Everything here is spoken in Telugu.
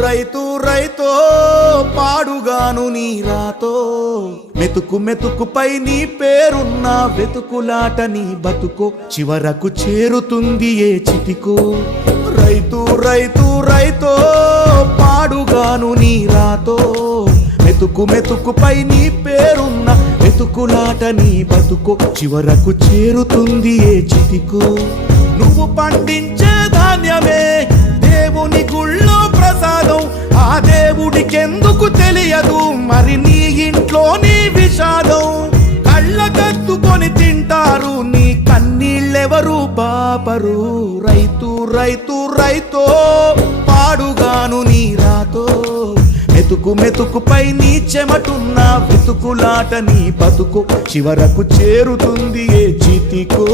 రైతు రైతో పాడుగాను నీ రాతో మెతుకు మెతుకుపై నీ పేరున్న వెతుకులాట నీ బతుకో చివరకు చేరుతుంది ఏ చితికో రైతు రైతు రైతో పాడుగాను నీ రాతో మెతుకు మెతుకుపై నీ పేరున్న వెతుకులాట నీ బతుకో చివరకు చేరుతుంది ఏ చితికో నువ్వు పండించే ధాన్యమే దేవుని గుళ్ళో ప్రసాదం ఆ దేవుడికెందుకు తెలియదు మరి నీ ఇంట్లో నీ విషాదం కళ్ళకత్తుకొని తింటారు నీ కన్నీళ్ళెవరు బాపరు రైతు రైతు రైతో పాడుగాను నీ రాతో మెతుకు మెతుకుపై నీ చెమటున్న వెతుకులాట నీ బతుకు చివరకు చేరుతుంది ఏ చితికో